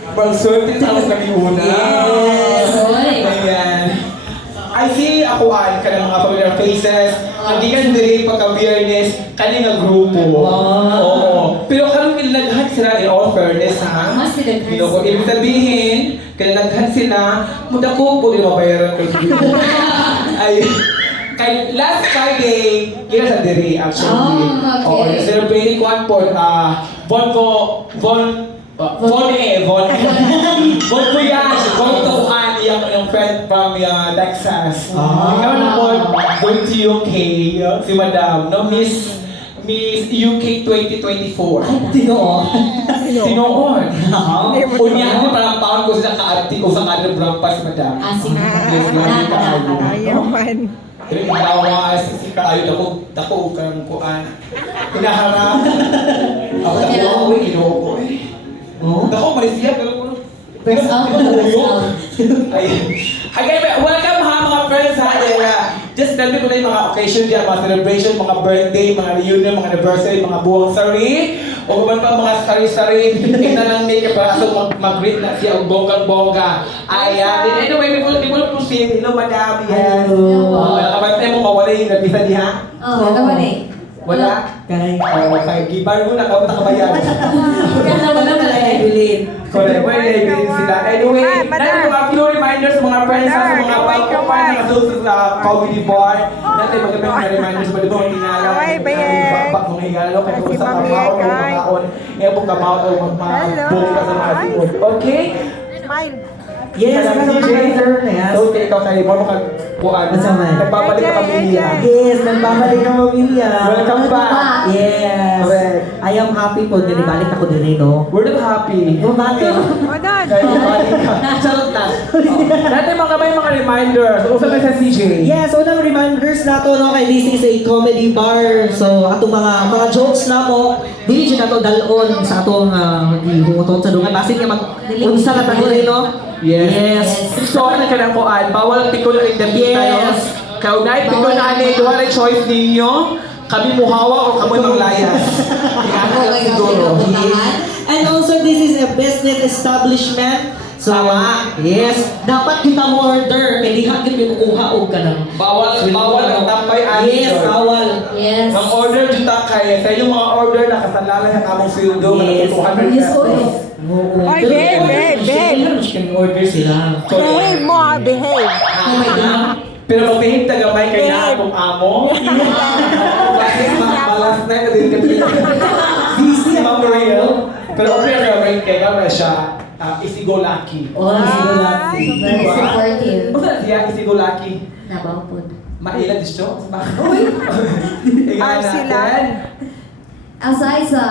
Pag-swerte tapos nag-iuna. Yes! Ayan. I see ako ka ng mga familiar faces. Hindi ka diri pagka-fairness, kanya nga grupo. Oo. Pero kami kinalaghan sila in all fairness, ha? Mas sila, Chris. Kung ibig sabihin, kinalaghan sila, muda ko po din mabayaran kayo. Ay, kay last Friday, kaya sa diri actually. Oh, okay. Celebrating ko po, Von ko yan, Von Tuhan, yung friend from Texas. Ikaw na po, going to UK, si Madam, no, Miss UK 2024. Sinoon. Unya ako parang paon ko sa kaarti ko sa kanil brampas, Madam. Sige. Yes, grabe ka kayo. Ayaman. Pero ikaw si kaayo dako kang kuan. Hinaharap. Ako dako ginoo ko. Dako Malaysia pero Press out po, press out. Hi guys, welcome ha mga friends ha. Just tell me kung na yung mga occasion diyan, mga celebration, mga birthday, mga reunion, mga anniversary, mga buwang sari, o kung pa mga sari-sari, tignan lang makeup para ito mag-greet na siya, o bonggang-bongga. Ayan. Anyway, we will proceed. Hello, madam. Yes. Nakabantay mo mawala yung nabisa niya? Oh, ano ba ni? Wala? Okay. Gibar mo na, kung nakabayan. Ganda mo na pala eh. Correct. Well, sila. Anyway, natin mga few reminders sa mga friends sa mga pagkapan na nasusunod sa comedy bar. Natin magandang mga reminders sa mga hinala. Mga hinala, kaya kung sa kamao o makaon. Ngayon po kamao o magbuka sa mga timod. Okay? Smile. Yes, So, ikaw kayo mo makagpuan. Nagbabalik ka pamilya. Yes, nagbabalik ang pamilya. Welcome back. Yes. Correct. I am happy po, nilibalik ako din no? We're not happy. Oh, bakit? O doon. Kaya balik ka. Charot lang. Natin mga reminders. Usap na sa CJ. Yes, unang reminders na to, no, kay this is a comedy bar. So, atong mga jokes na mo, dili dyan na to dalon sa atong ihunguton sa dungan. Basin nga mag-unsa na tayo rin, no? Yes. So, ano ka lang kuan? Bawal pikon ang interview tayo. Kaunay, pikon na ani. Duha na choice ninyo. Kami muhawa o kami manglayas. Siguro. And also, this is a business establishment. So, yes, dapat kita mo order. Kaya di hagin may kukuha o ka ng... Bawal ang tambay ani. Yes, bawal. Yes. Ang order dito kaya. Sa yung mga order na kasalala ng among sweldo. Yes. 200 Yes, pesos. yes. Ay, babe. Chicken order sila. Behave mo ha, behave. Oh my God. Pero magbihip tagamay kay na akong amo. Bakit malas na ka din kasi. Busy Ma'am Maria. Pero okay na rin kay kaya siya. Isigo Lucky. Oh, sila natin. Very supportive. Basta siya Isigo Lucky. Nabaw po. Mailan disyo? Uy! Arsilan. Aside sa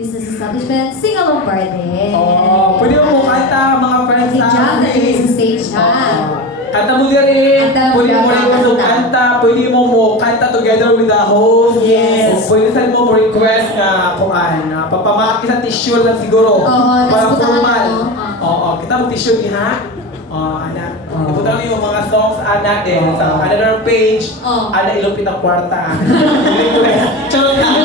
business establishment, sing-along party. Oh, pwede mo kanta mga friends Good job, natin. that is stage ha. Kanta mo rin. Kanta mo Pwede mo rin kanta. kanta. Pwede mo kanta together with the host. Yes. O pwede saan mo request na kuan. Papamakit sa tissue lang siguro. Oo, Para tas formal. ano, Oo, kita mo tissue niya ha. Anak. Ipunta mo yung mga songs anak din sa another page. Anak ilupit ang kwarta. Charot lang.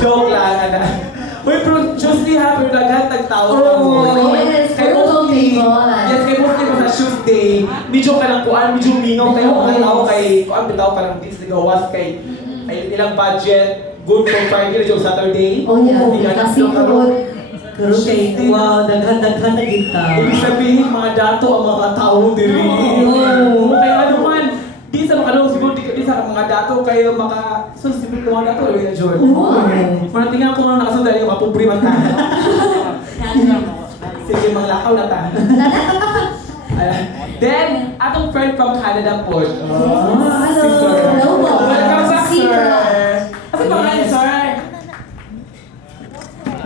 Joke lang, anak. Uy, pero Tuesday ha, pero naghan tagtao na mo. Yes, Kay pero Mostly, okay. yes, kay Mostly mo sa Tuesday, medyo ka lang kuan, medyo mingaw kayo, mga tao kay, kuan, bitaw ka lang dis, nagawas kay, ay ilang budget, good for Friday, medyo Saturday. Oh yeah, Hindi ka kasi lang karoon. Pero kay, wow, daghan-daghan na kita. Ibig sabihin, mga dato ang mga tao diri. Oo. Kaya ano man, di sa mga siguro di sa mga dato kayo maka susibig ng mga dato ano yun, George? Para tingnan ko mga nakasundan yung mga pupri man tayo. Sige, maglakaw na tayo. Then, atong friend from Canada po. Hello po. Welcome back, sir. Sipra. Kasi pangalan, sir?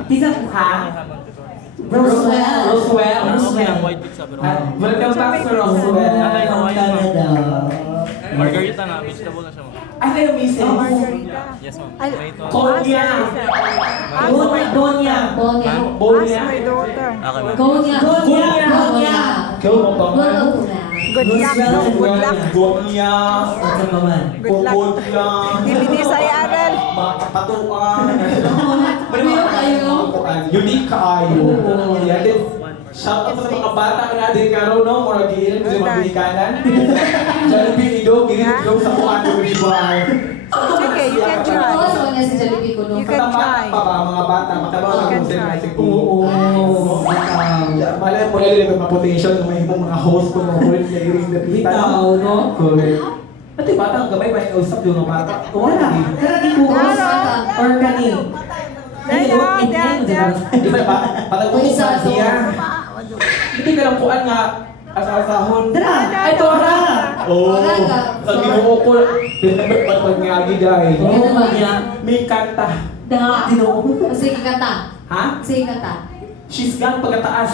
Tisa po ha? Roswell. Roswell. Welcome Welcome back, sir Roswell. Canada. Margarita na, vegetable na siya, ma'am. Asa yung missing? Yes, ma'am. Ay, Tomato. Konya. Donya. Bonya. Ask Bonya. my daughter. Okay, ma'am. Konya. Konya. Konya. Ikaw mo ba? Good luck po na. Good luck, no? Good luck. Gonya. What's up, man? Good luck. Kukodya. Hindi sa Aral. Mga kapatuan. Real kayo. Unique kaayo. di karo no, mura giilan ko sa mga binikanan. Jollibee Ido, gilit sa kuan ko ribar. Okay, you can try. Oo, sa kanya si Jollibee ko no. You can try. Pa ba mga bata, makabaw You ka can mo sa try. mga Oo. Malay po nila yung reputation ng mga host ko mga kulit na yung Bitaw, no? Correct. At yung bata, ang gabay pa yung usap yung mga bata. Wala. Karati ko. Or kani. Di ba ba? Patag ko Isa sa to. siya. Hindi ka lang kuan nga asasahon. Tara! Ay, tora! Oo. Wala ka. Ang ginuo ko, pag ngagi dahil. Ano ba? May kanta. Sige kata. Ha? Sige kata. She's got pagkataas.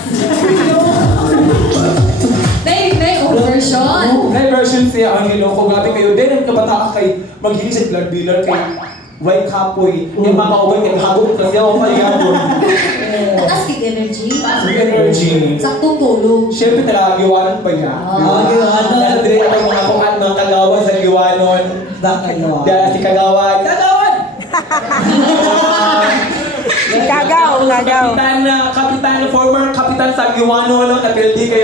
Nay version. May version siya ang niloko. Grabe kayo din ang kabataan kay maghiling sa blood dealer kay White Kapoy. Yung mga kauban kay hagod kasi ako paligabon. Taas kig energy. Sa energy. Saktong tulog. Siyempre talaga giwanon pa niya. Giwanon. Nasa dire ang mga kuan mga kagawan sa giwanon. Dahil si kagawan. Kagawan! Kagaw. Kapitan, former kapitan sa Giwano, no, napildi kay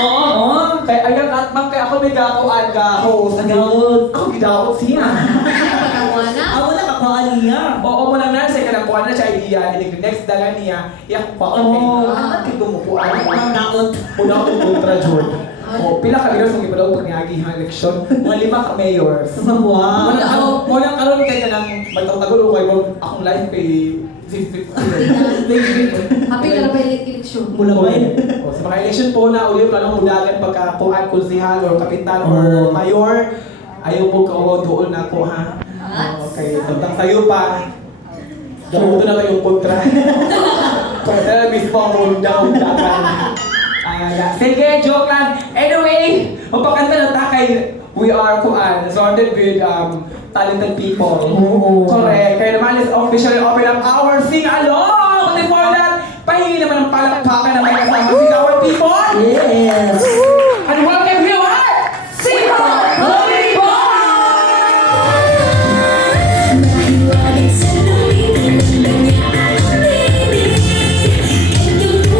Oo. Kaya ayun, at bang kaya ako may gakuan host. Ako gidawot siya. Pagkakuana. Ako na kakuhaan niya. Oo mo lang na siya kanakuan na siya idea. The next dala niya, iyak pa ako. Ano kay tumukuan? Ang daot. Una ako kontra Jord. O, pila ka rin sa gibalaw pag niagi ang eleksyon. Mga 5 ka mayors. Wow. Walang karoon kayo na ng magtatagulo kayo akong life kay Happy na pa election. Mula ba yun? O, sa mga election po na ulit lang mudagan pagkapuan konsehal or kapitan or mayor, ayaw po kauwaw doon na po ha. Okay, tantang sayo pa. Damuto na kayong kontra. Pwede na mismo ang undagan. Sige, joke lang. Anyway, magpakanta na takay. We are sorted with talented people. Oo. Correct. Kaya naman is officially open up our sing-along!